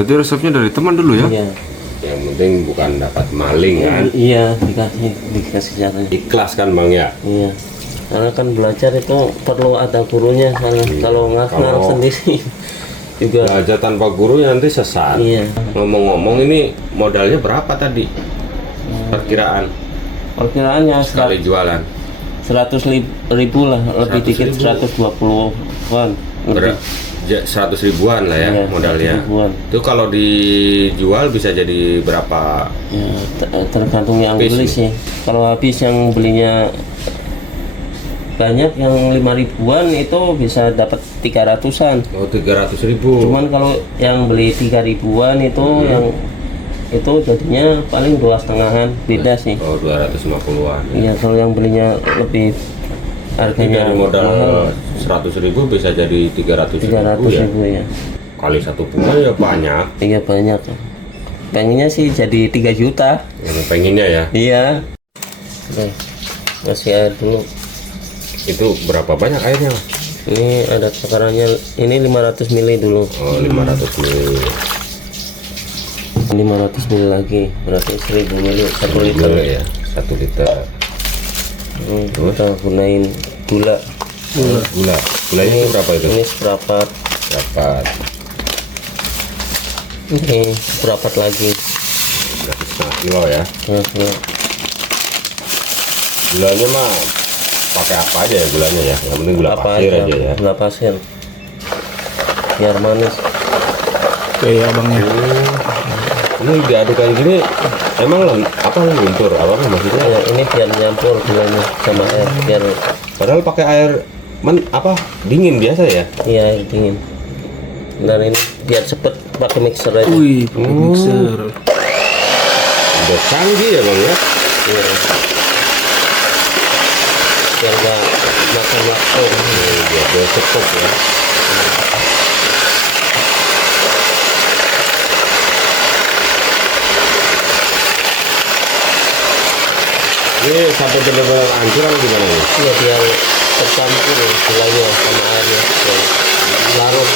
Berarti resepnya dari teman dulu ya? Iya. Yang penting bukan dapat maling kan. Iya, dikasih caranya. Ikhlas kan Bang ya. Iya. Karena kan belajar itu perlu ada gurunya, kalau ngarang sendiri juga. Belajar tanpa guru nanti sesat. Iya. Ngomong-ngomong, ini modalnya berapa tadi? Perkiraan Perkiraannya sekali jualan 100.000 lah, lebih dikit 120-an. 100 ribuan lah ya, Iya, modalnya. 100 ribuan. Itu kalau dijual bisa jadi berapa? Ya, tergantung yang Habis beli nih. sih. Kalau habis yang belinya banyak, yang 5 ribuan itu bisa dapat 300-an. Oh, 300 ribu. Cuman kalau yang beli 3 ribuan itu yang itu jadinya paling 2,5-an, beda sih. Oh, 250-an. Iya, kalau yang belinya lebih Jadi harganya dari modal mahal, 100 ribu bisa jadi 300 ribu 300 ya. ribu ya. Kali satu bunga ya banyak. Iya, banyak. Pengennya sih jadi 3 juta. Yang pengennya ya. Iya. Oke, kasih air dulu. Itu berapa banyak airnya? Mas? Ini ada takarannya, ini 500 ml dulu. Oh, 500 ml. 500 ml lagi, berarti 1000 ml, 1 liter. Ya, 1 liter. Kita gunain gula. Gula ini berapa itu? Ini seperempat. Berapa? Ini seperempat lagi. Berarti setengah kilo ya. Nah, Gulanya mah pakai apa aja ya gulanya ya? Yang penting gula apa pasir aja ya. Gula pasir. Biar manis. Kayak abangnya. Ini diaduk kayak gini, emang apa luntur? Apa maksudnya? Ya, ini biar nyampur gulanya sama air, biar Padahal pakai air dingin biasa ya. iya, air dingin. Dan ini biar cepet pakai mixer aja. Wih, pakai mixer. Udah canggih ya Bang ya. Iya. Biar nggak makan waktu. Biar cepet ya. Ini sampai benar-benar hancur atau gimana nih? Iya, biar tercampur gulanya sama airnya, biar larut.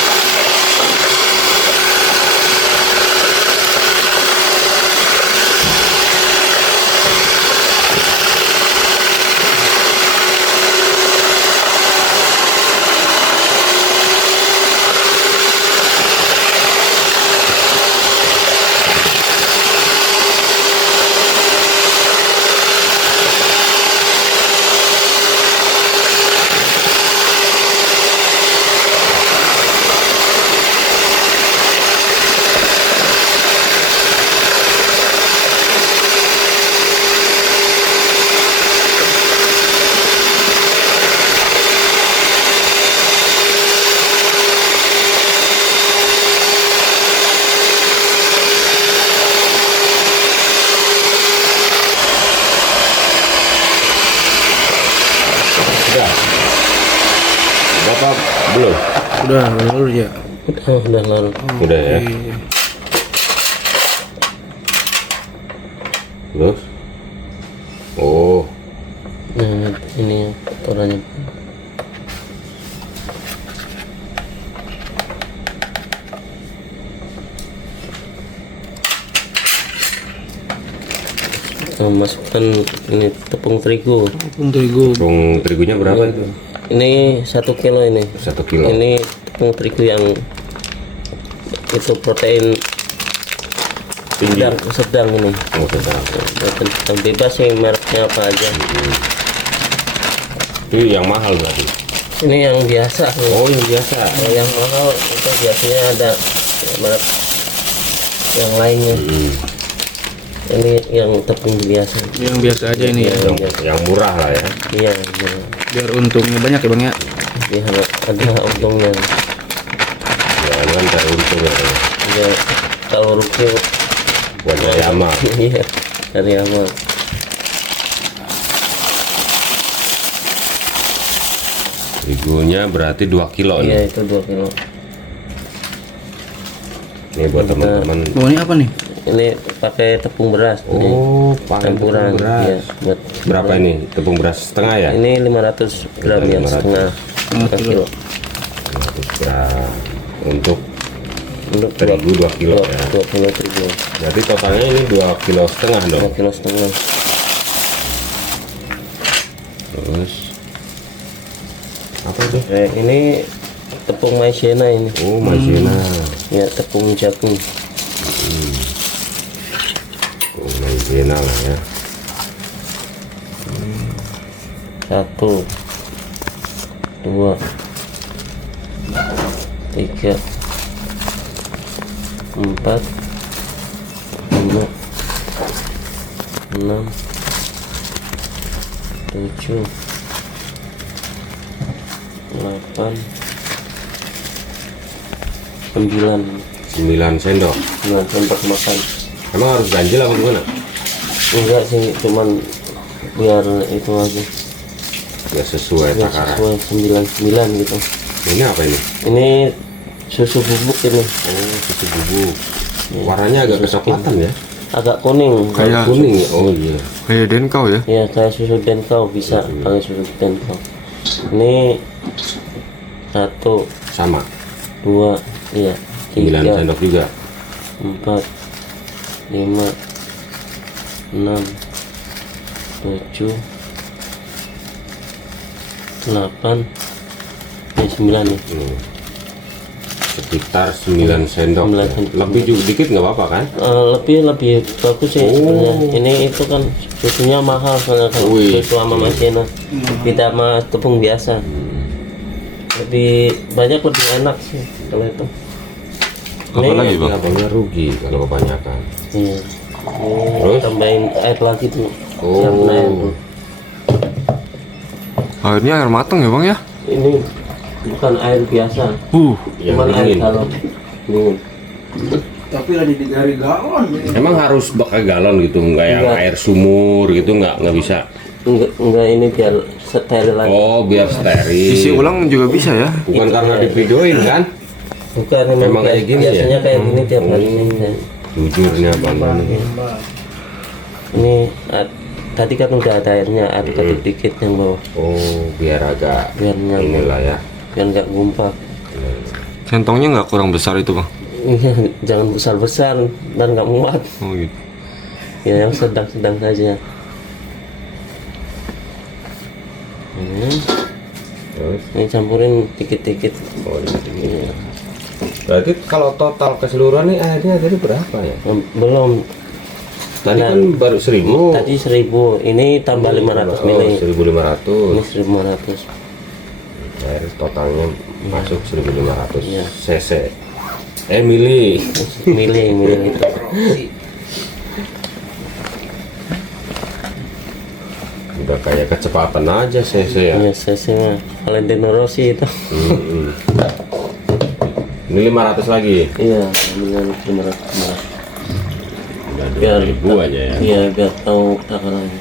Udah. Bapak belum? Udah lalu ya. Udah larut. Udah ya. Oke. Terus? Oh, Nah, ini kotorannya. Kita masukkan ini tepung terigu. Tepung terigu. tepung terigunya berapa itu? Ini 1 kilo ini. 1 kilo. Ini tepung terigu yang itu protein Tinggi. sedang ini. Oh, sedang. Yang bebas sih mereknya apa aja. Itu yang mahal berarti. Ini yang biasa. Oh, yang biasa. Kalau yang mahal itu biasanya ada merek yang lainnya. Ini yang tepung biasa. Yang biasa aja ini ya. Yang murah lah ya. Iya, Biar untungnya banyak ya Bang ya. biar ada untungnya. Ya, ini kan cari untung ya. Ya, kalau rugi Buat dari amal. iya, dari amal. Terigunya berarti 2 kilo Iya, nih. itu 2 kilo. Ini buat teman-teman. Oh, ini apa nih? Ini pakai tepung beras. Oh, pakai Campuran. tepung beras. Iya, buat Berapa ini? Tepung beras setengah ya? ini 500 gram ya, 500. setengah kilo. 100 gram. Untuk untuk terigu 2 kilo ya. 2 kilo terigu. Jadi totalnya ini 2,5 kilo dong. 2,5 kilo. Terus apa itu? Ini tepung maizena ini. Oh, maizena. Ya, tepung jagung. Oh, maizena lah ya. 1 2 3 4 5 6 7 8 9 sendok. 9 sendok makan. Emang harus ganjil apa gimana? Enggak sih, cuman biar itu aja, Nggak sesuai biar takaran. sesuai 99 gitu. Ini apa ini? Ini susu bubuk ini, Oh, susu bubuk. Warnanya agak kecoklatan ya? agak kuning. Kayak Kuning ya? Oh iya. kayak Denkau ya. Ya kayak susu Denkau, bisa pakai susu Denkau. Ini 1 Sama. 2 iya 9 3 sendok juga. 4 5 6 7 8 ya 9 nih. Sekitar 9 sendok. 9 ya. sendok. Lebih juga dikit nggak apa-apa kan? Lebih bagus sih sebenarnya. Ini itu kan susunya mahal soalnya kan, Wih. susu sama maizena tidak sama tepung biasa, lebih banyak, lebih enak sih kalau itu. Ini Apalagi, Bang? Abangnya rugi kalau kebanyakan. iya. Ini Terus? tambahin air lagi tuh. Oh. Siapin air tuh. Airnya air matang ya bang ya. Ini bukan air biasa, Yang cuman air dingin. galon. Dingin. Tapi lagi dari galon. Emang harus pakai galon gitu, nggak yang Enggak. air sumur gitu, nggak bisa. Enggak, ini biar steril lagi. Oh, biar steril. Isi ulang juga bisa ya. Bukan karena divideoin kan? Bukan, Memang kayak gini ya? biasanya kayak gini tiap hari. Jujurnya abang ini. Ini tadi kan udah ada airnya, aduk-aduk dikit yang bawah, Oh, biar agak biar nyambung, inilah ya. biar nggak gumpal. Centongnya nggak kurang besar itu bang. Iya, jangan besar-besar dan nggak muat. Oh gitu. Ya yang sedang-sedang saja. Terus, Ini campurin dikit-dikit. oh ini. Iya. Berarti kalau total keseluruhan nih airnya tadi berapa ya? Belum. Tadi kan baru 1000. Tadi 1000. Ini tambah 500 Oh, mili. 1500. Ini 1500. Air totalnya masuk 1500 Iya. cc. Mili. Mili itu. Udah kayak kecepatan aja cc ya. Iya, cc mah. Valentino Rossi itu. Ini 500 lagi. Iya, dengan 500. Udah Biar 2000 aja ya. Iya, biar tahu takarannya.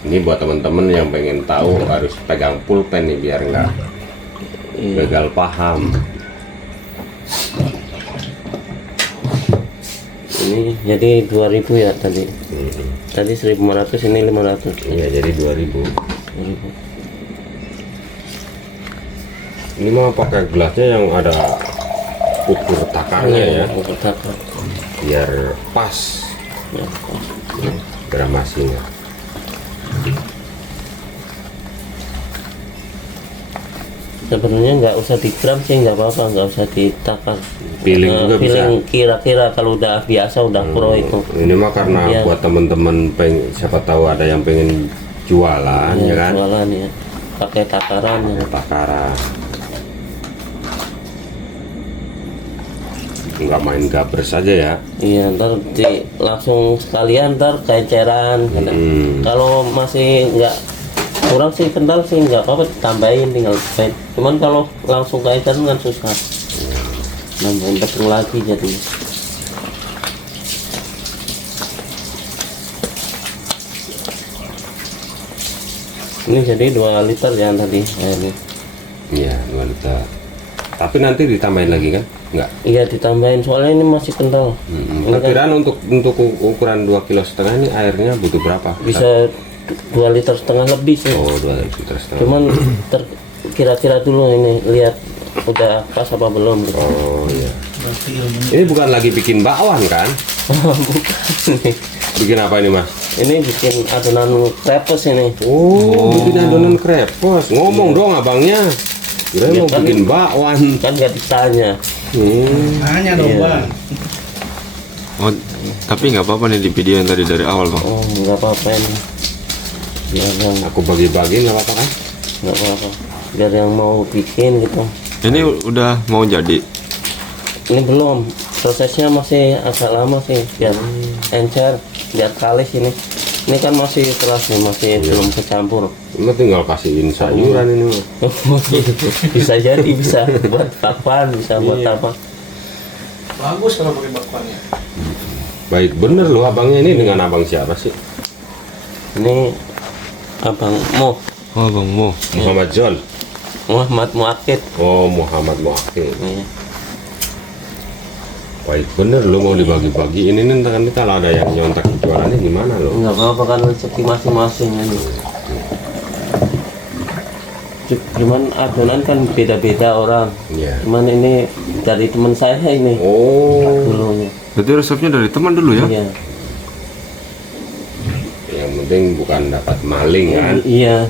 Ini buat temen-temen yang pengen tahu harus pegang pulpen nih biar nggak Iya. gagal paham. Ini jadi 2000 ya tadi. Tadi 1500, ini 500. Iya, jadi 2000. 2000. Ini mah pakai gelasnya yang ada ukur takarnya ya, Ukur takar. biar pas Ya, gramasinya. sebenarnya nggak usah digram sih, nggak apa-apa, nggak usah ditakar. Feeling juga bisa. Feeling kira-kira kalau udah biasa, udah pro itu. Ini mah karena Iya. buat temen-temen siapa tahu ada yang pengen jualan ya kan, Jualan ya, pakai takaran ya. takaran. Nggak main gabres aja ya. Iya, ntar langsung sekalian, ntar keenceran. Kalau masih nggak kurang sih kental sih nggak apa-apa, tambahin, tinggal tambahin. Cuman kalau langsung keenceran kan susah. Nambahin tepung lagi jadi. Ini jadi 2 liter ya tadi airnya. Iya, 2 liter. Tapi nanti ditambahin lagi kan? Nggak. Iya, ditambahin soalnya ini masih kental. Ini kan Perkiraan untuk ukuran 2,5 kilo ini airnya butuh berapa? bisa 2 liter setengah lebih sih. Oh, 2,5 liter. Cuman kira-kira dulu ini lihat udah pas apa belum gitu. Oh iya. Ini bukan lagi bikin bakwan kan? Bukan nih. Bikin apa ini mas? Ini bikin adonan krepes ini. Oh, bikin adonan krepes. Ngomong dong abangnya. Kira Ya mau kan. bikin bakwan. Kan nggak ditanya. Hanya dong, Iya. Bang. Oh, tapi nggak apa-apa nih di video yang tadi dari awal bang. Oh, nggak apa-apa ini. Biar yang Aku bagi-bagi nggak apa-apa kan? nggak apa-apa. Biar yang mau bikin gitu. Ini udah mau jadi. Ini belum. Prosesnya masih agak lama sih. Biar encer, biar kalis ini. Ini kan masih keras nih, masih belum kecampur. Ini tinggal kasihin sayuran ini. Mas. Bisa jadi, bisa buat bakwan, bisa buat Iya. apa. Bagus kalau pakai bakwannya. Baik bener loh abangnya ini dengan abang siapa sih? Ini Abang Mo, Oh bang Mo. Muhammad John. Muhammad Muakid. Oh Muhammad Muakhir. Iya. Baik bener loh mau dibagi-bagi. Ini nih nanti kalau ada yang nyontak jualannya gimana loh? Nggak apa-apa kan rezeki masing-masing ini. Cuman adonan kan beda-beda orang. Iya. Cuman ini dari teman saya ini Oh, dulunya. Berarti resepnya dari teman dulu ya? Iya. yang penting bukan dapat maling kan? Iya,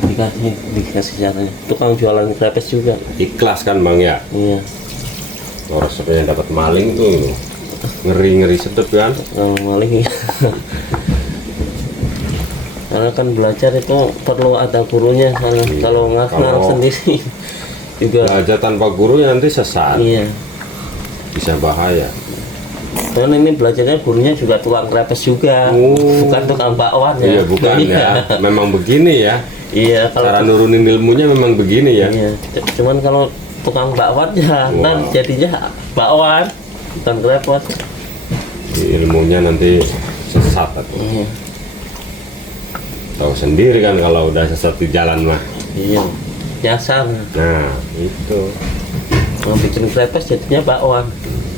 dikasih caranya. Tukang jualan krepes juga. Ikhlas kan bang ya? Iya. Kalau resepnya dapat maling tuh ngeri-ngeri sedep kan? Kalau maling. Karena kan belajar itu perlu ada gurunya. Kalau ngarang Kalau- sendiri juga. Belajar tanpa guru ya nanti sesat, Iya. bisa bahaya. Dan ini belajarnya gurunya juga tukang krepes juga, Oh. bukan tukang bakwan ya. Iya bukan ya, memang begini ya. Iya, Cara kalau nurunin ilmunya memang begini ya. iya. Cuman kalau tukang bakwan ya, Wow. ntar jadinya bakwan, bukan krepes. Ilmunya nanti sesat atau Iya. tahu sendiri kan kalau udah sesat di jalan mah. Iya. Nyasar. Nah itu. Mau bikin krepes jadinya bakwan.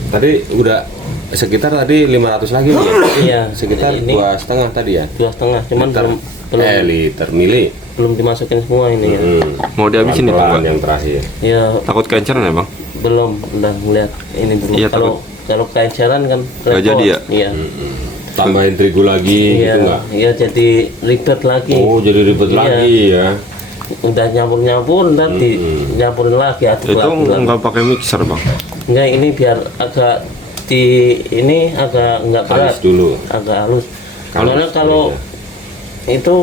Tadi udah sekitar tadi 500 lagi Bang, ya? Iya. Sekitar Ini 2,5 tadi ya. 2,5, cuman Liter. belum Liter mili. belum dimasukin semua ini ya. Mau dihabisin itu Pelan-pelan Pak? yang terakhir. Ya Takut kenceran ya bang? belum, udah ngeliat ini dulu. Iya, Kalau kenceran kan Nggak repot. jadi ya? Iya. Tambahin terigu lagi Iya, gitu nggak? iya jadi ribet lagi. Oh jadi ribet Iya. lagi ya. Udah nyampur ntar nyampurin lagi aduk Itu lagi. nggak pakai mixer bang? Enggak, ini biar agak ini agak enggak berat, Halus dulu. agak halus. Karena Halus, kalau itu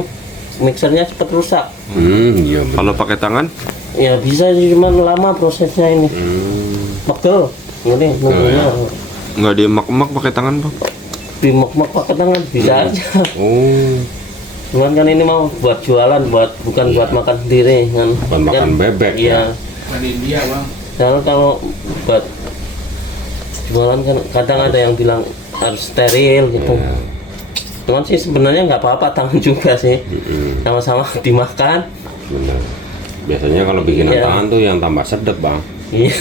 mixernya cepat rusak. Iya. bener. Kalau pakai tangan? Ya bisa, cuman lama prosesnya ini. Pegel. Ini nunggunya Nggak diemak-emak pakai tangan bang? dimek-mek pakai tangan bisa aja. Oh Cuman kan ini mau buat jualan, bukan buat makan sendiri kan. Bukan makan Kan, bebek iya. ya. Kan di India, Bang. Karena kalau buat jualan kan kadang ada yang bilang harus steril gitu. Iya. Cuman sih sebenarnya nggak apa-apa, tangan juga sih. Sama-sama dimakan. Bener. Biasanya kalau bikinan Iya. tangan tuh yang tambah sedep bang. Iya.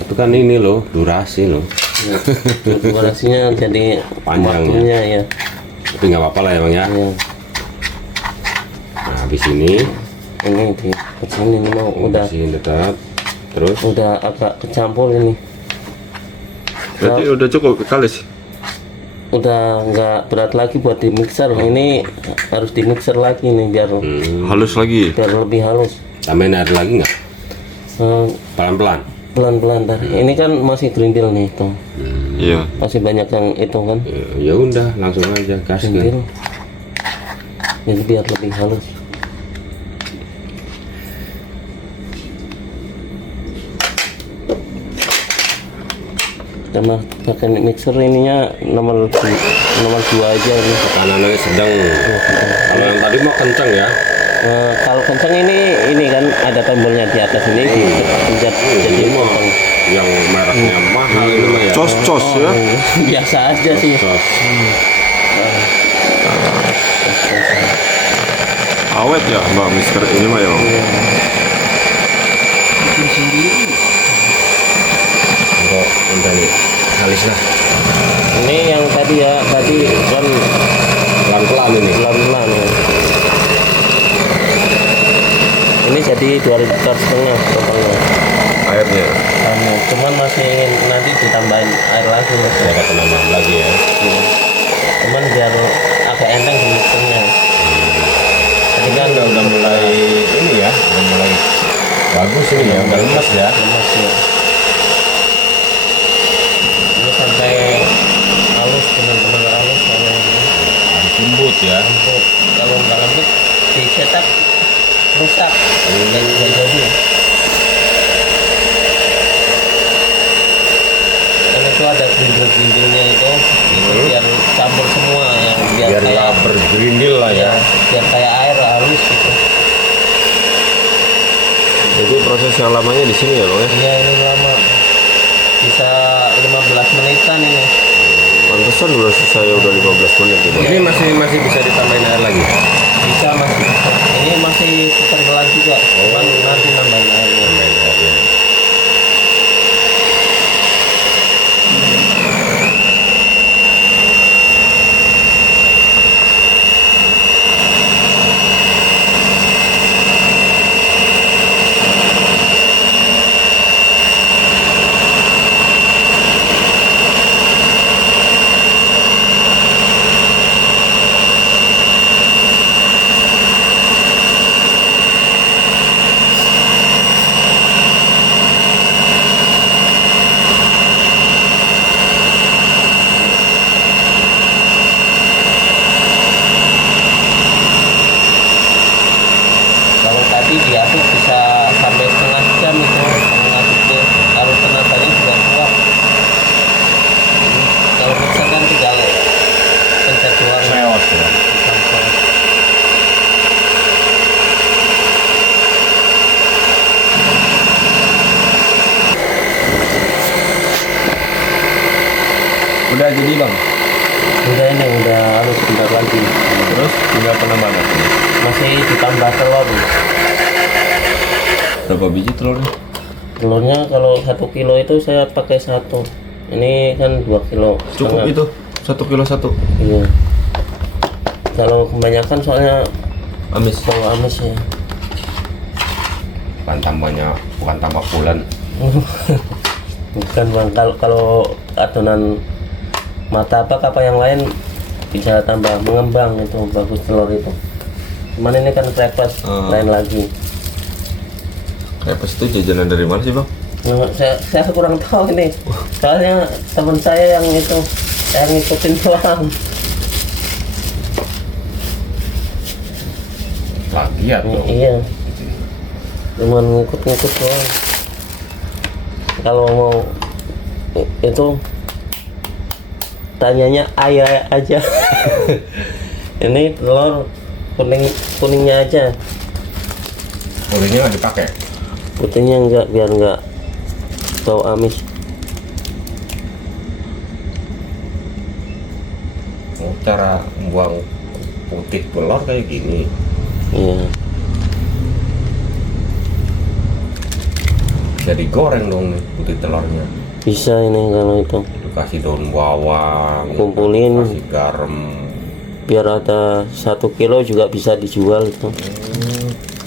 Itu kan ini loh durasi loh. Durasinya jadi Panjang ya. waktunya ya. Tapi nggak apa-apa lah ya bang ya. Iya. Nah habis ini Ini di sini ini mau udah bersihin tetap. Terus agak kecampur ini. Berarti udah cukup kalis? Udah nggak berat lagi buat di mixer. Ini harus di mixer lagi nih biar Halus lagi? biar lebih halus. tambahin air lagi nggak? Eh, Pelan-pelan. pelan-pelan tar. Ini kan masih gerintil nih tuh. Iya. Masih banyak yang itu kan. Ya udah langsung aja gas Gerintil. Jadi biar lebih halus. Karena pakai mixer ininya nomor 2 aja ini. Tekanannya sedang. Kalau yang tadi mau kenceng ya. Kalau kencang ini kan ada tombolnya di atas ini dipencet jadi Ini mah kencang. yang mereknya mahal ini mah ya. Cos-cos ya? Biasa aja sih. Sos. Awet ya bang mixer ini mah ya bang? Kok udah nih halis lah. Ini yang tadi kan Pelan-pelan ini. pelan-pelan ya. Ini jadi 2,5 liter totalnya. Air cuman masih nanti ditambahin air lagi mas. Ada penambahan lagi ya. Iya. Cuman biar agak enteng bentuknya. Jadi kan Udah mulai ini ya, udah mulai bagus ini ya, udah lemas ya. lemas ya. Ini sampai halus, benar-benar halus kalau ini. Harus lembut ya. Lembut. Kalau nggak lembut dicetak rusak. Dan nggak jadi. Dan itu ada gerinjil-gerinjilnya itu biar campur semua yang Biar nggak bergerindil lah ya. biar kayak air halus gitu. Jadi proses yang lamanya di sini ya bang ya. Iya ini lama, bisa 15 menitan ini. Pantesan durasi saya udah 15 menit gitu. Ini masih bisa ditambahin air lagi. Bisa masih, ini masih tergelar juga, cuman nanti nambahin airnya. Tambahin airnya. Kalau tadi diaduk bisa sampai setengah jam itu mengaduknya, kalau tenaganya juga kuat. Kalau mixer kan tinggal pencet doang. Seos ya. Gampang. Udah jadi bang. Udah ini udah halus bentar lagi. Terus tinggal penambahan. Masih ditambah telur. Berapa biji telurnya? Telurnya kalau 1 kilo itu saya pakai 1. Ini kan 2 kilo. Cukup setengah. itu 1 kilo 1. Iya. Kalau kebanyakan soalnya Amis. bau amis ya. Bukan tambah bulan. Bukan bang, kalau adonan martabak apa yang lain bisa tambah mengembang, itu bagus telur itu. Cuman ini kan krepes lain lagi. Krepes itu jajanan dari mana sih bang? Nah, saya kurang tahu ini. Soalnya teman saya yang itu, saya ngikutin doang. Lagi ya tuh. Iya. Cuman ngikut-ngikut doang. Kalau mau itu tanyanya ayah aja. Ini telur kuningnya aja, Kulitnya nggak dipakai. putihnya enggak, biar enggak bau amis. Oh, cara buang putih telur kayak gini. Iya. Jadi goreng dong nih putih telurnya. Bisa ini kalau itu Dikasih daun bawang, kumpulin kasih garam. biar ada 1 kilo juga bisa dijual itu.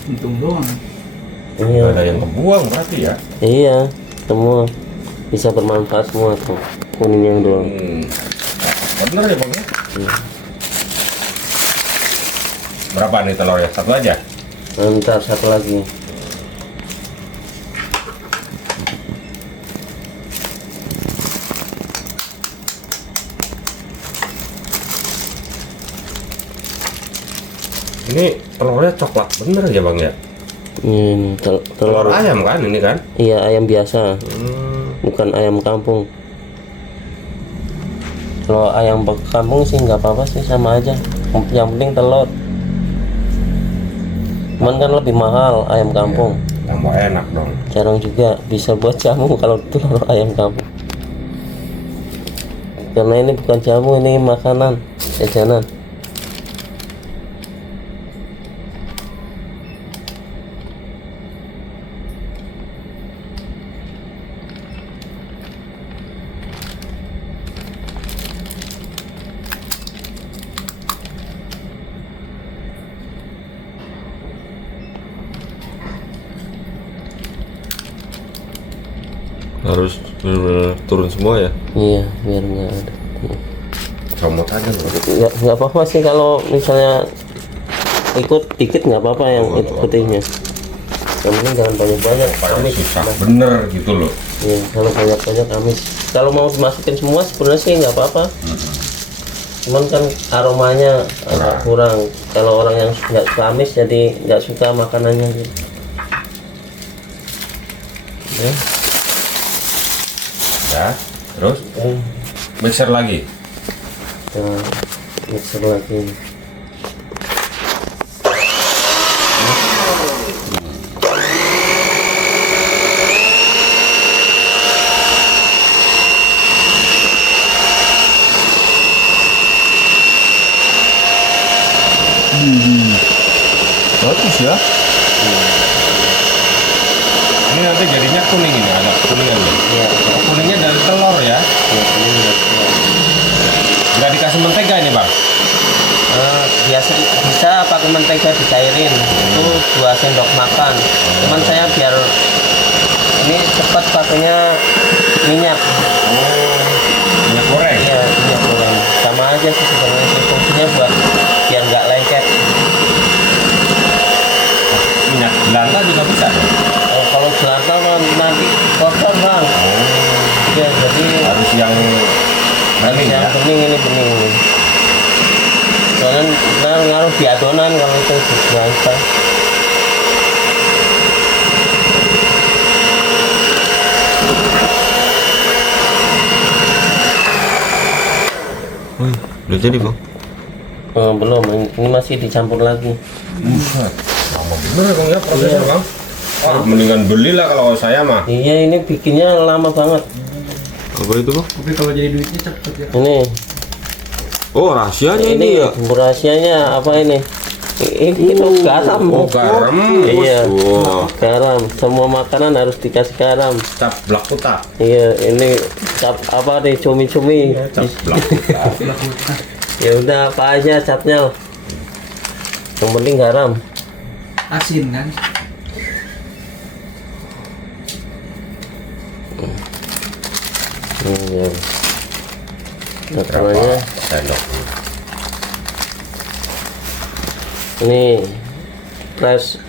Untung doang. Nggak Iya. ada yang kebuang berarti ya. Iya, semua bisa bermanfaat semua tuh, kuningnya doang. Bener ya bang ya? Iya. Berapa nih telurnya? Satu aja? Ntar satu lagi. Ini telurnya coklat bener ya bang ya? Ini Telur ayam kan ini kan? Iya, ayam biasa, Hmm. bukan ayam kampung. Kalau ayam kampung sih nggak apa-apa sih, sama aja. Yang penting telur. Cuman kan lebih mahal ayam kampung. Tambah enak dong. Jarang juga bisa buat jamu kalau telur ayam kampung. Karena ini bukan jamu, ini makanan, jajanan. Harus benar-benar turun semua ya. Iya, biar nggak ada. Comot aja loh. Nggak apa-apa sih kalau misalnya ikut dikit nggak apa-apa yang itu putihnya. Yang penting jangan banyak-banyak. Amis. Susah bener gitu loh. Iya, kalau banyak-banyak amis. Kalau mau dimasukin semua sebenarnya sih nggak apa-apa. Cuman kan aromanya agak kurang. Kalau orang yang nggak suka amis jadi nggak suka makanannya gitu. Ya. Ya, terus mixer lagi. Nah, mixer lagi. Bagus ya. Ini nanti jadinya kuning ini, agak kuningan nih. Iya, Kuningnya dari telur ya. Nggak dikasih mentega ini bang. biasa bisa pakai mentega dicairin itu 2 sendok makan. Cuman saya biar ini cepat pakainya minyak. Minyak goreng. Iya, minyak goreng. Sama aja sih sebenarnya fungsinya buat biar nggak lengket. Minyak jelantah juga bisa. Kalau jelantah nanti kotor bang. Ya, jadi Harus yang bening ya. bening ini bening. Soalnya ngaruh di adonan kalau itu jelantah. Udah jadi bang. Belum, ini masih dicampur lagi. Lama bener bang ya prosesnya bang. Wah, mendingan belilah kalau saya mah. Iya, ini bikinnya lama banget. Apa itu bang? Tapi kalau jadi duitnya cepet ya. Ini Oh rahasianya ini ya. rahasianya apa ini? Ini itu garam. Oh garam. Iya, Wah. garam. Semua makanan harus dikasih garam. Cap blak puta. Iya, ini cap apa nih, cumi-cumi. Cap blak puta. Ya udah, apa aja capnya. Yang penting garam. Asin kan. Ya. Makanannya Sendok. ini fresh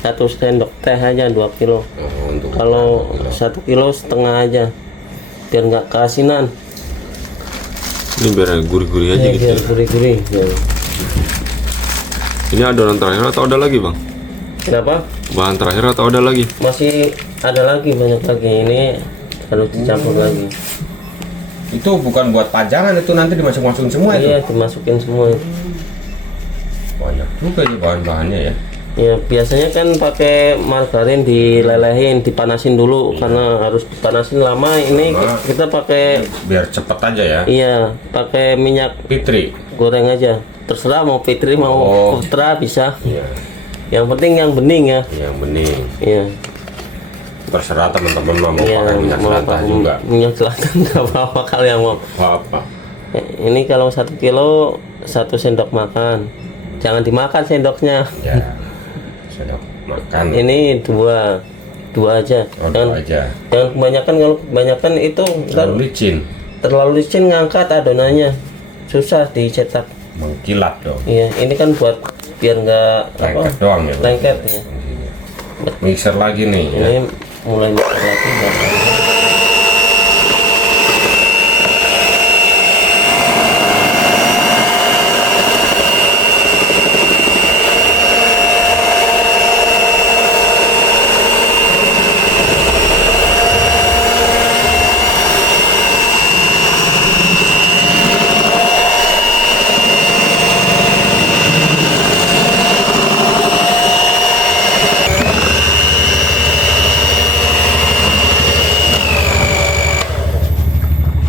1 sendok teh aja 2 kilo. Untuk Kalau 1 kilo setengah aja biar nggak keasinan. Ini biar gurih-gurih aja Ya, gitu. biar Ya. gurih-gurih. Ya. Ini adonan terakhir atau ada lagi bang? Kenapa? Bahan terakhir atau ada lagi? Masih ada lagi, banyak lagi. Ini harus dicampur lagi. Itu bukan buat pajangan, itu nanti dimasuk-masukin semua itu. Iya, dimasukin semua. Banyak juga ya bahan-bahannya ya. Ya biasanya kan pakai margarin dilelehin, dipanasin dulu karena harus dipanasin lama. Ini Lama. kita pakai Biar cepet aja ya. iya, pakai minyak Fitri. goreng aja. Terserah mau fitri mau Oh. putra bisa. Iya. Yang penting yang bening ya. Yang bening. Iya. Terserah teman-teman mau Iya, pakai minyak mau jelantah pakai juga. minyak jelantah nggak apa-apa kalau yang mau. Apa? Ini kalau 1 kilo 1 sendok makan. Jangan dimakan sendoknya. Ya. Sendok makan. Ini dua aja. Oh, dua aja. Jangan kebanyakan, kalau kebanyakan itu ntar Terlalu licin. terlalu licin ngangkat adonannya. Susah dicetak. Mengkilat dong. Iya, ini kan buat biar nggak Lengket doang ya. Bang? lengket ya. Mixer lagi nih. Ya. Ini mulai mikir lagi bakal.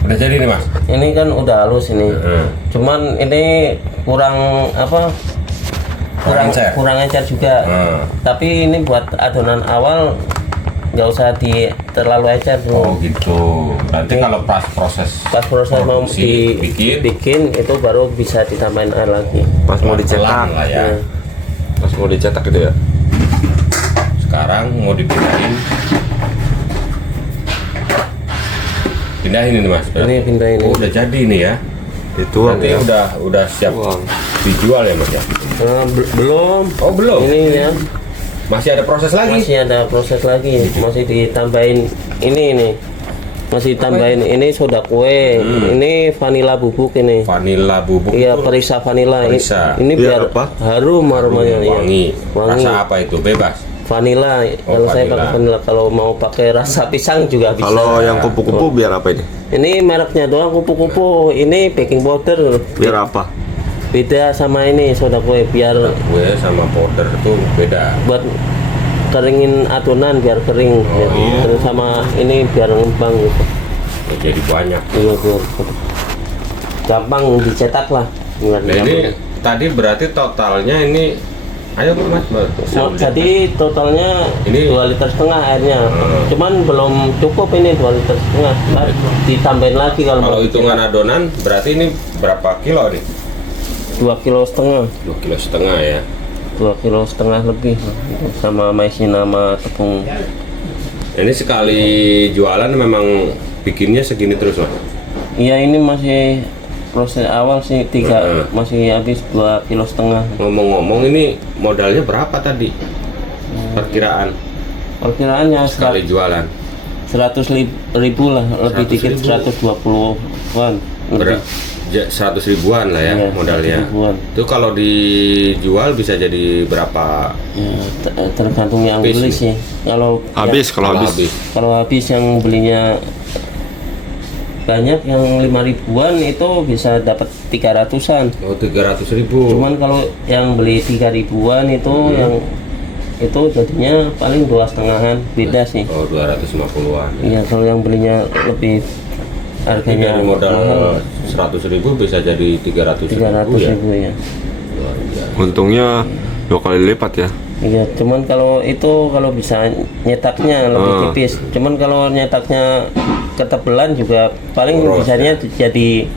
Udah jadi nih mas. Ini kan udah halus ini. Cuman ini kurang apa? Kurang encer juga. Tapi ini buat adonan awal nggak usah terlalu encer Oh dulu. gitu. Nanti kalau pas proses Mau produksi dibikin itu baru bisa ditambahin air lagi. Pas mau dicetak. pelan lah ya. Iya. Pas mau dicetak gitu ya. Sekarang mau dipindahin pindahin ini mas. Ini pindahin Oh, ini. udah jadi ini ya. Dituang Berarti ya. udah siap Tuang. dijual ya mas ya. Belum. Oh belum. Ini ya. Masih ada proses lagi. Masih ada proses lagi, masih ditambahin ini, masih tambahin ini soda kue, ini vanila bubuk ini. Vanila bubuk. Iya, itu perisa vanila. Perisa. Ini Biar biar apa? harum aromanya. Iya. wangi. Wangi. Rasa apa itu? Bebas. Vanila. Kalau saya vanila. pakai vanila, kalau mau pakai rasa pisang juga bisa. Kalau yang kupu-kupu biar apa ini? Ini mereknya doang kupu-kupu, ini baking powder. Biar apa? Beda sama ini soda kue, biar Kue sama powder itu beda. buat keringin adonan biar kering. Terus sama ini biar ngembang gitu. Ya, jadi banyak. Iya biar gampang dicetak lah. Biar Nah, ini tadi berarti totalnya ini, ayo mas. jadi totalnya Ini- 2,5 liter airnya. Cuman belum cukup ini 2,5 liter. Ditambahin lagi kalau Kalau mau hitungan adonan berarti ini berapa kilo nih? 2,5 kilo. 2,5 kilo ya. 2,5 kilo lebih sama maisin sama tepung. Ini sekali jualan memang bikinnya segini terus mas. Iya ini masih proses awal sih masih habis 2,5 kilo. Ngomong-ngomong ini modalnya berapa tadi? Perkiraan Perkiraannya sekali jualan. 100.000 lah, lebih 100.000. dikit 120-an. Ber 100 ribuan lah ya Iya, modalnya. 100 ribuan. Itu kalau dijual bisa jadi berapa? Ya, tergantung yang Habis beli nih. sih. Kalau Kalau habis. kalau habis yang belinya banyak yang 5 ribuan itu bisa dapat 300-an. Oh 300 ribu. Cuman kalau yang beli 3 ribuan itu yang itu jadinya paling 2,5-an, beda sih. Oh 250-an. Iya, kalau yang belinya lebih Ini harganya dari modal mahal, 100 ribu bisa jadi 300 ribu 300 ya. ribu ya. Luar biasa. Untungnya 2 kali lipat ya. Iya, cuman kalau itu kalau bisa nyetaknya lebih tipis. Cuman kalau nyetaknya ketebelan juga paling Boros, bisanya jadi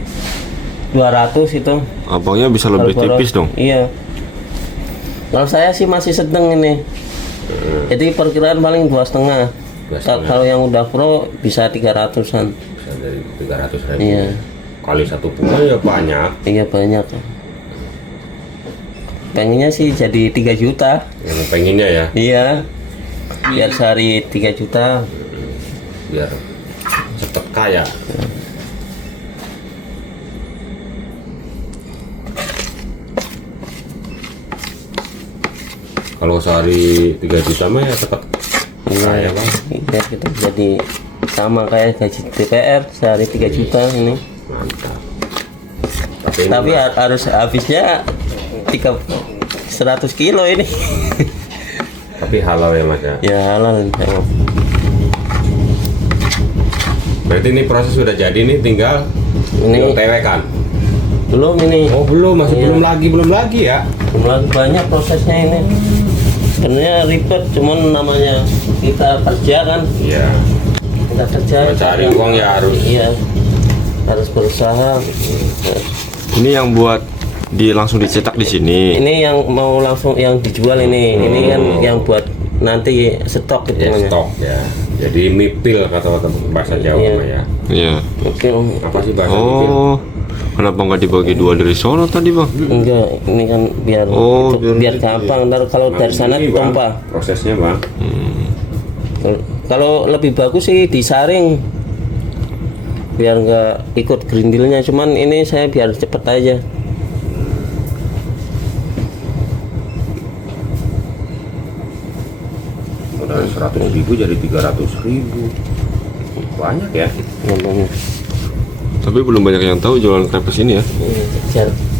200 itu. Abangnya bisa lebih Kalau boros. tipis dong. Iya. Kalau saya sih masih sedang ini. Jadi perkiraan paling 2,5. 2,5. Kalau yang udah pro bisa 300-an. Bisa dari 300 ribu. Iya. Kali satu bunga ya banyak. Iya banyak. Pengennya sih jadi 3 juta. Yang pengennya ya Iya. Biar sehari 3 juta. biar cepet kaya. Kalau sehari 3 juta mah ya cepet kaya bang. Iya, kita jadi sama kayak gaji DPR sehari 3 juta ini. Mantap. Tapi, ini Tapi Mas, harus habisnya 100 kilo ini. tapi halal ya mas ya. Ya halal. Berarti ini proses sudah jadi nih, tinggal Ini OTW kan? belum ini. Oh belum, masih Iya. belum lagi ya. Belum banyak prosesnya ini. Sebenarnya ribet, cuman namanya kita kerja kan, Iya. kita kerja. Mencari uang ya harus. Iya, harus berusaha. Ini yang buat langsung dicetak di sini. Ini yang mau langsung yang dijual ini kan yang buat nanti stok gitu Ya namanya. stok ya. Jadi mipil kata-kata bahasa Jawa Iya. mah ya. Iya. Oke, Apa sih bahasa mipil? Oh, kenapa nggak dibagi 2 dari sono tadi bang? enggak, ini kan biar Oh, biar gampang. Ntar kalau dari sana Ini, Bang, tumpah. prosesnya bang. Kalau lebih bagus sih disaring biar nggak ikut gerindilnya. Cuman ini saya biar cepet aja. Dari 100 ribu jadi 300 ribu. Banyak ya. Ngomongnya. Tapi belum banyak yang tahu jualan krepes ini ya.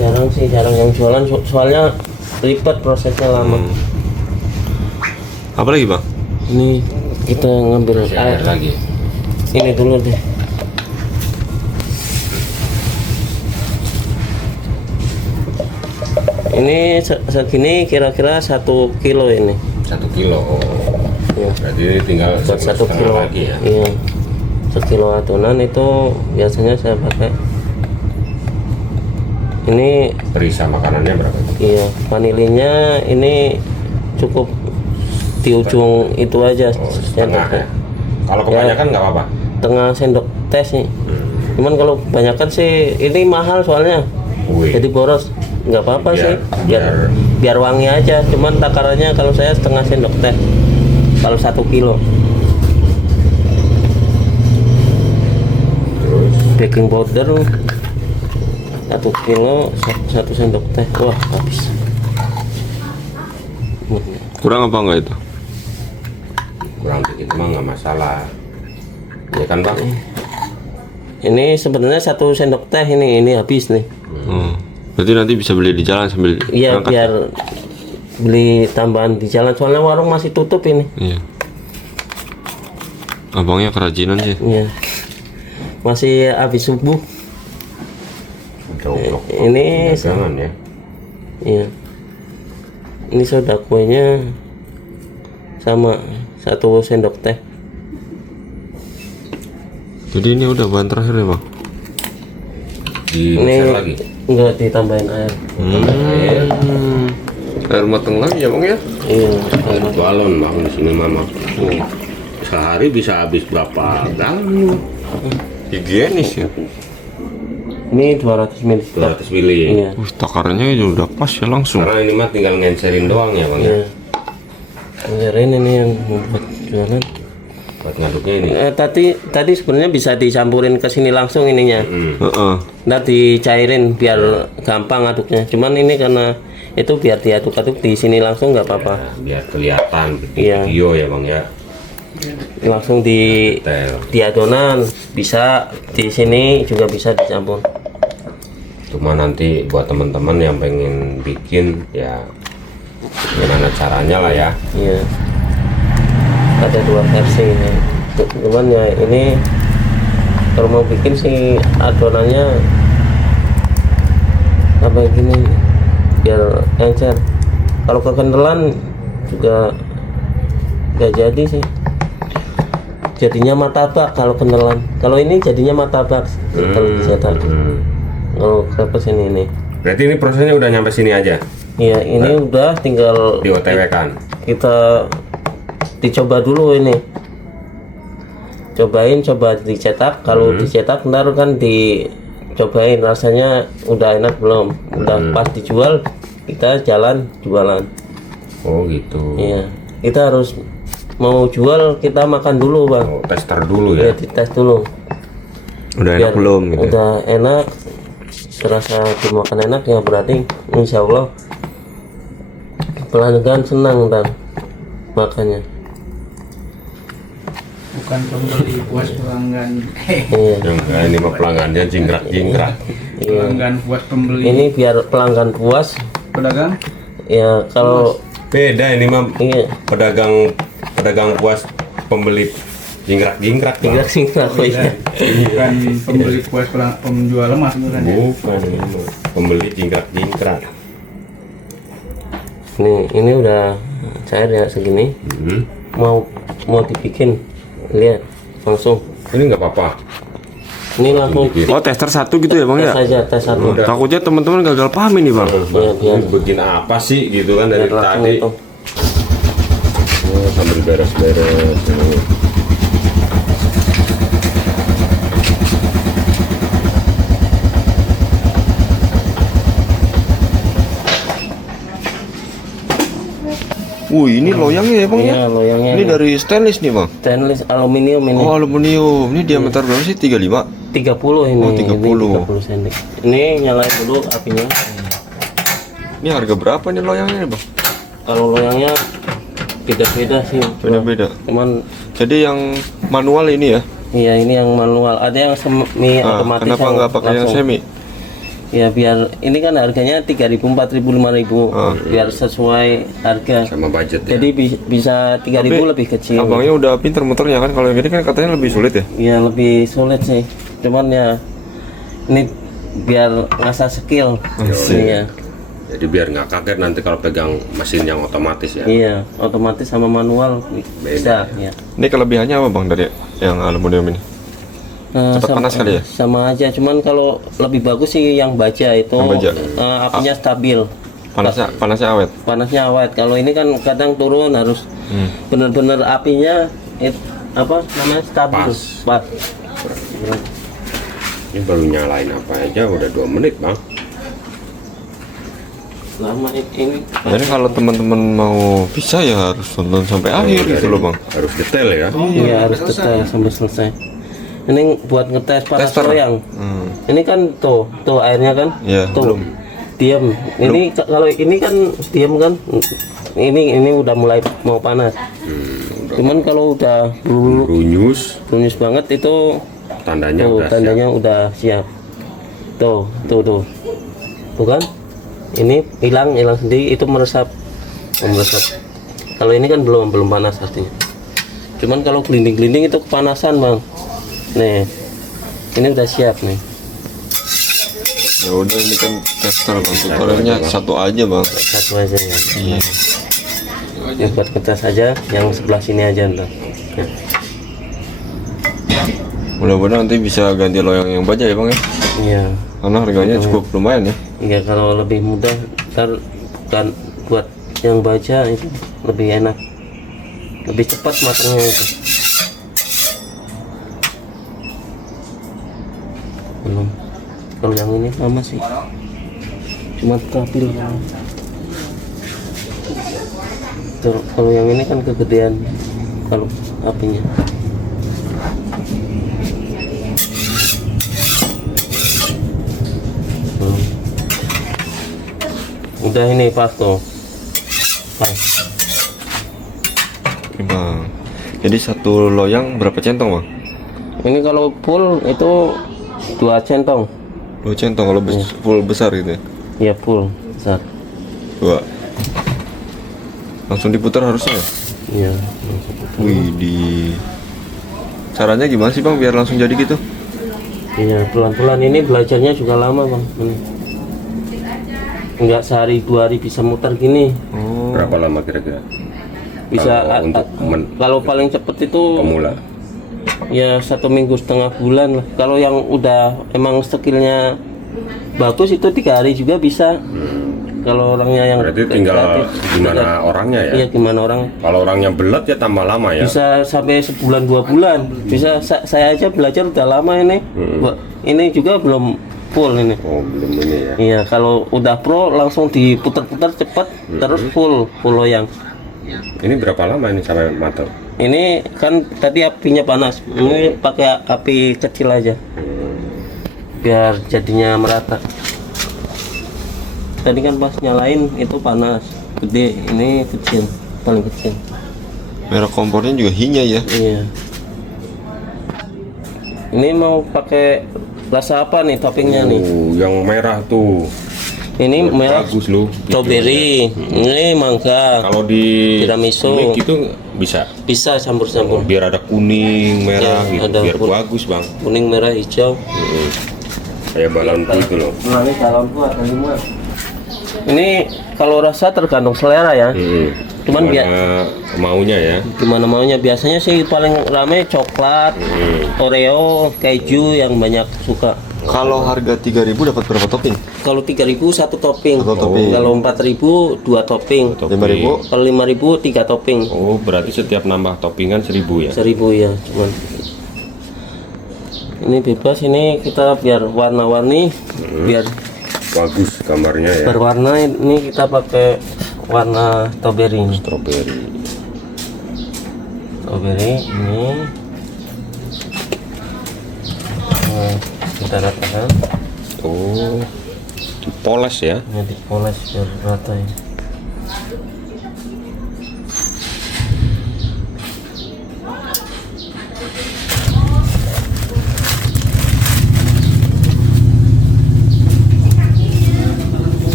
Jarang sih, jarang yang jualan soalnya ribet prosesnya lama. Apa lagi bang? Ini kita ngambil Air air lagi. ini dulu deh. Ini segini kira-kira 1 kilo ini. 1 kilo. Oh. Ya. Berarti ini tinggal Buat 1 setengah kilo lagi ya. Iya. 1 kilo adonan itu biasanya saya pakai. Ini Perisa makanannya berapa? iya, vanilinya ini cukup di ujung itu aja. Oh, setengah ya. Kalau kebanyakan nggak apa-apa. setengah sendok teh sih. Cuman kalau kebanyakan sih ini mahal soalnya. Wih. Jadi boros. Nggak apa-apa Biar- sih. Biar wangi aja. Cuman takarannya kalau saya setengah sendok teh. Kalau 1 kilo. Terus Baking powder 1 kilo 1 sendok teh. Wah, habis. Kurang apa enggak itu? kurang dikit mah nggak masalah. Ya kan Bang? Ini sebenarnya 1 sendok teh ini habis nih. Berarti nanti bisa beli di jalan sambil Iya, ngangkat. biar beli tambahan di jalan soalnya warung masih tutup ini. Iya. Abangnya kerajinan sih. Iya. Masih habis subuh. Goblok. Ini Jangan ya. iya. Ini soda kuenya sama 1 sendok teh. Jadi ini udah bahan terakhir ya bang? Di Ini lagi. enggak ditambahin air. Air mateng lagi ya bang ya? Iya. Air galon Bang di sini mama. Sehari bisa habis berapa galon? Higienis ya. Ini 200 ml. 200 mili. Iya. Takarannya udah pas ya langsung. Karena ini mah tinggal ngencerin doang ya Bang ya. Iya. Dengerin ini yang membuat jualan. Buat ngaduknya ini. Tadi sebenarnya bisa dicampurin ke sini langsung ininya. Heeh. Ntar dicairin biar gampang aduknya. Cuman ini karena itu biar diaduk-aduk di sini langsung nggak apa-apa. Nah, biar kelihatan di Iya. video ya Bang ya. Langsung di adonan bisa, di sini juga bisa dicampur. Cuma nanti buat teman-teman yang pengen bikin ya gimana caranya lah ya. Iya. Ada 2 versi ini. Cuman ya ini kalau mau bikin sih adonannya apa gini biar encer. Kalau kekentelan juga nggak jadi sih. Jadinya martabak kalau kentelan. Kalau ini jadinya martabak kalau dicetak. Kalau krepes ini. Berarti ini prosesnya udah nyampe sini aja. Iya, ini udah tinggal Di OTW kan. kita dicoba dulu ini. Coba dicetak. Kalau dicetak ntar kan dicobain rasanya udah enak belum. Udah pas dijual kita jalan jualan. Oh gitu. Iya, kita harus mau jual kita makan dulu bang. Oh, tester dulu Ya ya. dites dulu. Udah enak Biar belum gitu? Udah enak, terasa dimakan enak ya berarti insya Allah pelanggan senang dan makannya. Bukan pembeli puas pelanggan. Iya. Enggak, ini mah pelanggannya jingkrak-jingkrak. Pelanggan puas pembeli. Ini biar pelanggan puas. Pedagang. Ya kalau Beda ini mah iya pedagang puas pembeli jingkrak-jingkrak. Bang. tinggal singkat ya. Bukan pembeli puas penjual emas bukan ya. Bukan ini mah pembeli jingkrak-jingkrak. Ini udah cair ya segini. Mau dibikin lihat langsung. Ini nggak apa-apa. Ini langsung Oh tester 1 gitu ya bang tes ya? aja tes satu. Takutnya teman-teman gagal paham ini bang. Ya biar Ini bikin apa sih gitu kan dari langsung tadi. itu. Oh, sambil beres-beres. Wih ini loyangnya ya bang ya? Iya loyangnya Ini dari stainless nih bang? stainless aluminium ini. Oh aluminium. Ini diameter berapa sih? 35? 30 ini. Oh, 30. Ini 30 cm. Ini nyalain dulu apinya. Ini harga berapa nih loyangnya nih bang? Kalau loyangnya beda-beda sih. Beda-beda. Cuman Jadi yang manual ini ya? iya ini yang manual. Ada yang semi Ah, otomatis. kenapa yang nggak pakai yang langsung. semi? Ya biar ini kan harganya 3.000, 4.000, 5.000. Biar sesuai harga. Sama budget ya. Jadi bisa 3.000 lebih kecil. Abangnya udah pinter muternya kan? Kalau yang ini kan katanya lebih sulit ya? Ya lebih sulit sih. Cuman ya ini biar ngasah skill. Iya. Jadi biar nggak kaget nanti kalau pegang mesin yang otomatis ya. Iya, otomatis sama manual bisa ya. Ini kelebihannya apa bang dari yang aluminium ini? Cepat panas kali ya? Sama aja, cuman kalau lebih bagus sih yang baja itu Yang baja. apinya stabil, Panasnya awet? panasnya awet. Kalau ini kan kadang turun harus bener-bener apinya apa namanya stabil. Pas. Ini baru nyalain apa aja udah 2 menit bang. Lama ini. Jadi kalau teman-teman mau bisa ya harus nonton sampai akhir gitu loh bang. Harus detail ya. Iya harus detail sampai selesai. Ini buat ngetes para Tester. loyang. Ini kan tuh airnya kan. Iya, Tuh. belum. Diam. Ini kalau ini kan diam kan. Ini udah mulai mau panas. Cuman kalau udah Runyus, runyus banget itu tandanya tuh udah tandanya udah siap. Tuh. Tuh kan? Ini hilang sendiri itu meresap. Kalau ini kan belum panas artinya. Cuman kalau gelinding itu kepanasan bang. Nih, ini udah siap nih. Ya udah ini kan tester bang, tutorialnya satu aja bang. Satu aja ya. Iya. Ini buat ngetes aja, yang sebelah sini aja ntar. Ya. Mudah-mudahan nanti bisa ganti loyang yang baja ya bang ya. Iya. Karena harganya cukup lumayan ya. Iya kalau lebih mudah ntar kan buat yang baja itu lebih enak, lebih cepat matangnya itu. Belum. Kalau yang ini lama sih, cuma kapil. Kalau yang ini kan kegedean kalau apinya. Udah ini pas tuh. Pas. Oke, bang. Jadi satu loyang berapa centong bang? Ini kalau full itu 2 centong. 2 centong kalau full besar gitu ya. Ya full besar. 2. Langsung diputar harusnya ya? Iya. Wih di. Caranya gimana sih bang biar langsung jadi gitu? Iya pelan-pelan, ini belajarnya juga lama bang. Ini. Enggak sehari 2 hari bisa muter gini. Oh. berapa lama kira-kira? Bisa Kalau untuk kalau paling cepet itu pemula. ya 1,5 bulan lah. Kalau yang udah emang skillnya bagus itu 3 hari juga bisa. Kalau orangnya yang Berarti tinggal kreatif, gimana orangnya ya? Iya gimana orang. Kalau orangnya belat ya tambah lama ya. Bisa sampai sebulan 2 bulan. Bisa saya aja belajar udah lama ini. Ini juga belum full ini. Oh belum ini ya. Iya kalau udah pro langsung diputar-putar cepet terus full loyang. Ini berapa lama ini sampai matang? Ini kan tadi apinya panas. Ini pakai api kecil aja. Biar jadinya merata. Tadi kan pas nyalain itu panas, gede, ini kecil, paling kecil. Merek kompornya juga Hinya ya. Iya. Ini mau pakai rasa apa nih toppingnya nih? Yang merah tuh. Ini merah Bagus loh. strawberry, ini mangga. Kalau di Tiramisu. kuning gitu bisa. Bisa campur-campur. Biar ada kuning, merah Ya, gitu. ada Biar bagus bang. Kuning, merah, hijau. Kayak balonku itu loh. Nah, ini balonku ada 5. Ini kalau rasa tergantung selera ya. Cuman Gimana maunya ya. Gimana maunya, biasanya sih paling rame coklat, Oreo, keju yang banyak suka. Kalau harga 3.000 dapat berapa topping? Kalau 3.000 1 topping. Satu topping. Kalau 4.000 2 topping. 5.000. Kalau 5.000 3 topping. Oh berarti setiap nambah toppingan 1.000 ya. 1.000 ya, cuman ini bebas, ini kita biar warna-warni, biar Bagus gambarnya ya. berwarna. Ini kita pakai warna strawberry ini. Strawberry. Strawberry ini. Nah, kita ratakan. Oh dipoles ya. Ini dipoles biar rata ya.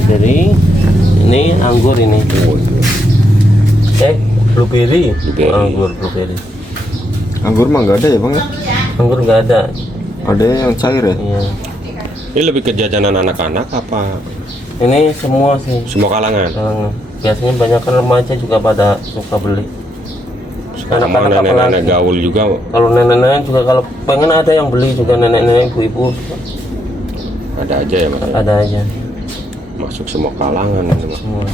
Strawberry, ini anggur ini. Blueberry. Blueberry. Anggur blueberry. Anggur mah nggak ada ya bang ya? Anggur nggak ada. Ada yang cair ya? Iya. Ini lebih ke jajanan anak-anak apa Ini semua sih. semua kalangan? Kalangan. Biasanya banyak remaja juga pada suka beli. Sama Anak-anak nenek-nenek apalagi. gaul juga. Kalau nenek-nenek juga kalau pengen ada yang beli juga, nenek-nenek, ibu-ibu Ada aja ya mas. ada aja Masuk semua kalangan ini, Mas. semua.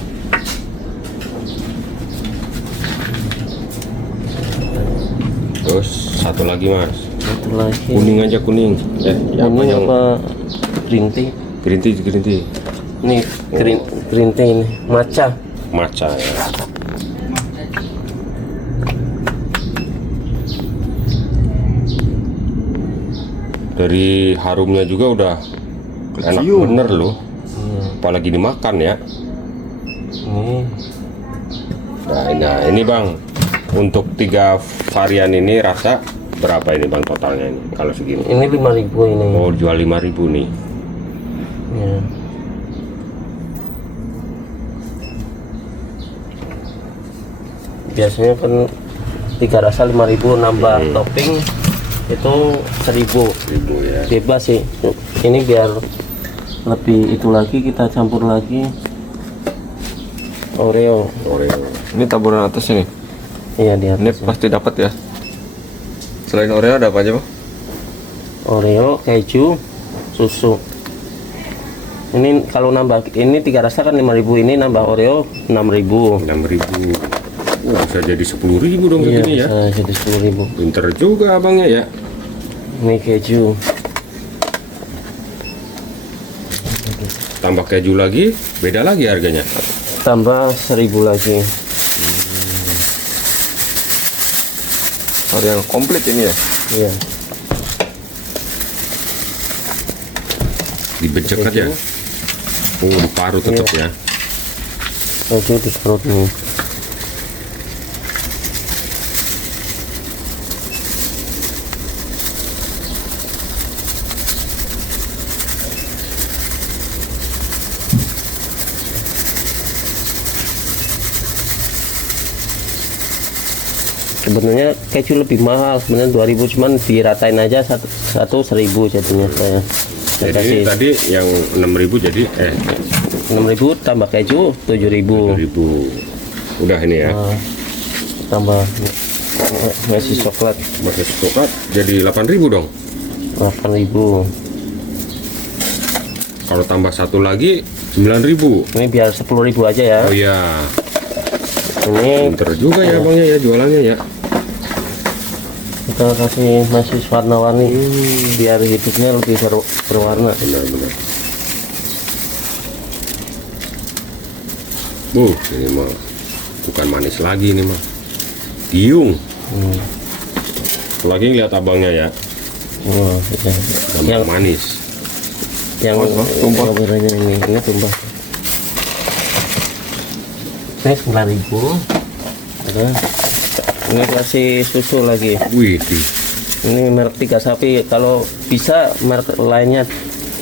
Terus satu lagi mas, Satu lagi. kuning aja kuning. Yang Ini yang apa? Green tea. green tea, green tea. Ini green tea ini. Matcha. Matcha ya. Dari harumnya juga udah enak bener loh. Apalagi dimakan ya. Ini Nah ini bang, untuk 3 varian ini rasa berapa ini bang totalnya ini kalau segini? ini 5.000 ini. Mau jual 5.000 nih. Ya. Biasanya kan 3 rasa 5.000, nambah topping itu 1.000. 1.000 ya. Bebas sih. Ini biar lebih itu lagi, kita campur lagi Oreo. Oreo. Ini taburan atas ini. Iya di Ini atas. pasti dapat ya. Selain Oreo ada apa aja, Bang? Oreo, keju, susu. Ini kalau nambah ini 3 rasa kan 5.000, ini nambah Oreo 6.000. 6.000. Bisa jadi 10.000 dong Iya, begini ya. bisa jadi 10.000. Pinter juga abangnya ya. Ini keju. Tambah keju lagi, beda lagi harganya. Tambah 1.000 lagi. Oreo yang komplit ini ya. Iya. Dibecek aja. Oh, diparut tetap ya. Keju diserut nih. Sebenarnya keju lebih mahal, sebenarnya 2.000, cuman diratain aja satu 1.000 jadinya saya. Saya Jadi kasih tadi yang 6.000 jadi 6.000 tambah keju 7.000. 7.000. Udah ini ya. Nah, tambah masih coklat Masih coklat jadi 8.000 dong. 8.000. Kalau tambah satu lagi 9.000. Ini biar 10.000 aja ya. Oh iya, Ini pinter juga ya abangnya ya jualannya ya. kita kasih masih warna-warni biar hidupnya lebih berwarna. Benar-benar. Ini mah bukan manis lagi ini mah. Giung. Lagi lihat abangnya ya. Wah, ya. Yang manis. Yang tumpah. warnanya ini tumpah. Ini 9.000. Ada. Ini kasih susu lagi. Wih, Ini merek 3 sapi. Kalau bisa merek lainnya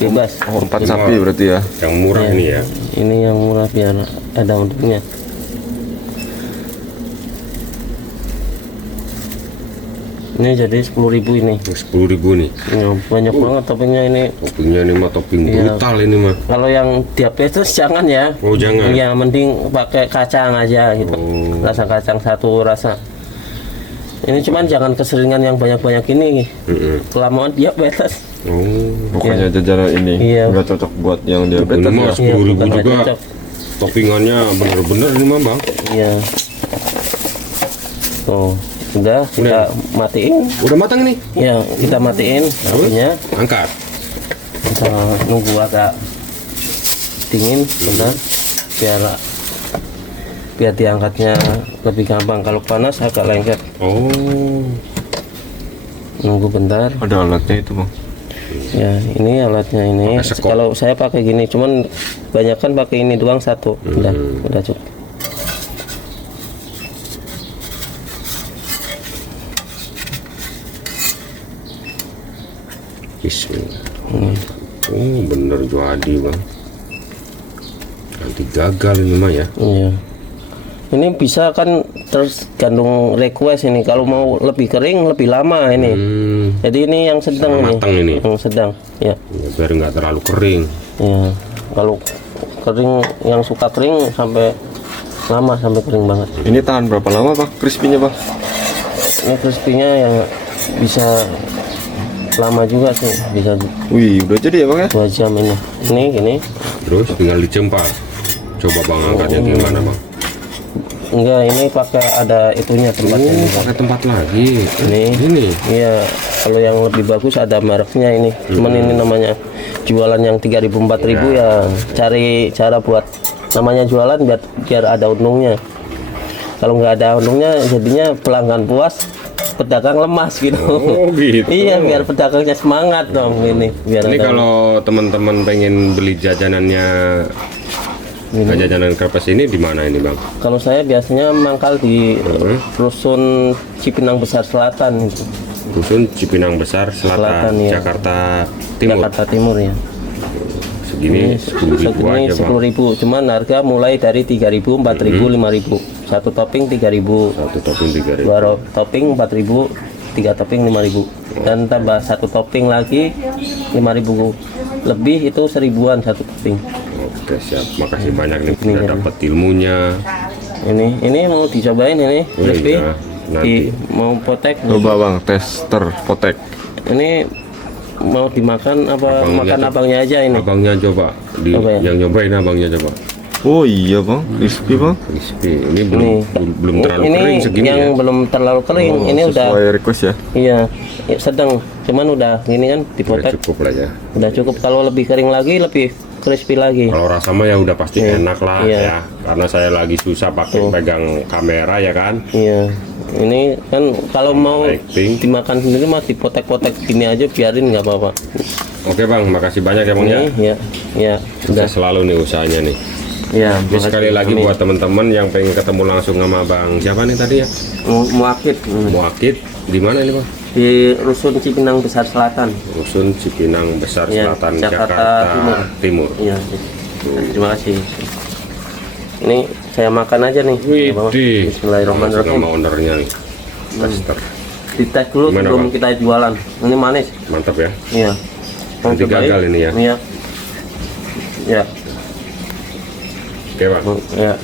bebas. Oh, 4 sapi berarti ya. yang murah Ya. ini ya. Ini yang murah biar ada untungnya. Ini jadi 10.000 ini. 10.000 nih. Ya, banyak banget toppingnya ini. Toppingnya ini mah topping Iya. brutal ini mah. Kalau yang diabetes jangan ya. Oh, jangan. Ya mending pakai kacang aja gitu. Oh. Rasa kacang satu rasa. Ini cuman jangan keseringan yang banyak-banyak ini. Kelamaan diabetes. Oh, Pokoknya jajanan ini Iya. nggak cocok buat yang ini diabetes mah ya. 10.000 bukan nggak juga. cocok. Toppingannya bener-bener ini mah bang. Iya. Tuh, udah kita matiin. Udah matang nih. Ya, kita matiin apinya. Angkat. Kita nunggu agak dingin bentar biar diangkatnya lebih gampang. Kalau panas agak lengket. Oh, Nunggu bentar. Ada alatnya itu, Bang. Ya, ini alatnya ini. Pakai sekop. Kalau saya pakai gini, cuman banyak kan pakai ini doang satu. Udah cukup. bismillah. Oh, bener jadi bang. Nanti gagal ini mah ya. Iya. Ini bisa kan terus gantung request ini. Kalau mau lebih kering lebih lama ini. Jadi ini yang sedang Sama matang ini. Yang sedang. Ya. Ya, biar nggak terlalu kering. Ya. Kalau kering yang suka kering sampai lama sampai kering banget. Ini tahan berapa lama, Bang? Crispy-nya, Bang? Ini crispy-nya yang bisa lama juga sih, bisa Wih, udah jadi ya, Bang ya? 2 jam ini. Ini gini. Terus tinggal dicempal. Coba bang angkatnya gimana bang? Enggak, ini pakai ada itunya tempatnya. Oh, juga. pakai tempat lagi. Ini. Iya, kalau yang lebih bagus ada mereknya ini. Cuman ini namanya jualan yang 3.000 4.000 ya. Cari cara buat namanya jualan biar ada untungnya. Kalau nggak ada untungnya jadinya pelanggan puas, pedagang lemas gitu. Oh, gitu. Iya, biar pedagangnya semangat dong ini. Biar Ini ada- kalau teman-teman pengen beli jajanannya, jajanan kerpes ini di mana ini bang? Kalau saya biasanya mangkal di Rusun Cipinang Besar Selatan itu. Dusun Cipinang Besar Selatan, Selatan, ya. Jakarta Timur. Jakarta Timur ya. Segini 10.000 Segini aja bang. 10.000, cuman harga mulai dari 3.000, 4.000, 5.000. Satu topping 3.000, Satu topping 3.000. dua topping 4.000, tiga topping 5.000, dan tambah satu topping lagi 5.000 lebih, itu 1.000-an satu topping. Oke siap, makasih banyak nih Ini udah kan. dapat ilmunya. Ini mau dicobain ini, Oh, crispy. iya, nanti. Mau potek. Coba bang, tester potek. Ini mau dimakan apa Abangnya makan tuh. abangnya aja ini? Abangnya coba, Coba ya? yang nyobain abangnya coba. Oh iya bang, crispy bang. Crispy, ini belum terlalu ini kering segini yang ya. belum terlalu kering. Oh, ini udah sesuai request ya. iya sedang, cuman udah gini kan Udah dipotek, cukup lah ya. udah cukup. Kalau lebih kering lagi lebih crispy lagi. Kalau rasa mah ya udah pasti enak lah Iya. ya. Karena saya lagi susah pakai pegang kamera ya kan. Iya, ini kan kalau mau Lighting. dimakan sendiri mah dipotek-potek gini aja, biarin nggak apa-apa. Oke bang, makasih banyak ya bang ya. Ini ya sudah. Sukses selalu nih usahanya nih. Ya, Jadi sekali lagi buat teman-teman yang pengen ketemu langsung sama bang siapa nih tadi ya? Muakit Muakid di mana ini bang? di Rusun Cipinang Besar Selatan. Rusun Cipinang Besar Iya, Selatan, Jakarta Jakarta Timur. Iya. Terima kasih. Ini saya makan aja nih. Ya, Bang. Widih, langsung Bismillahirrahmanirrahim. sama ownernya nih. Tester, Dites dulu Gimana, sebelum Bang? kita jualan. Ini manis. mantap ya. Iya. Mau Nanti cobain? gagal ini ya. Iya. Ya. Oke bang. Ya.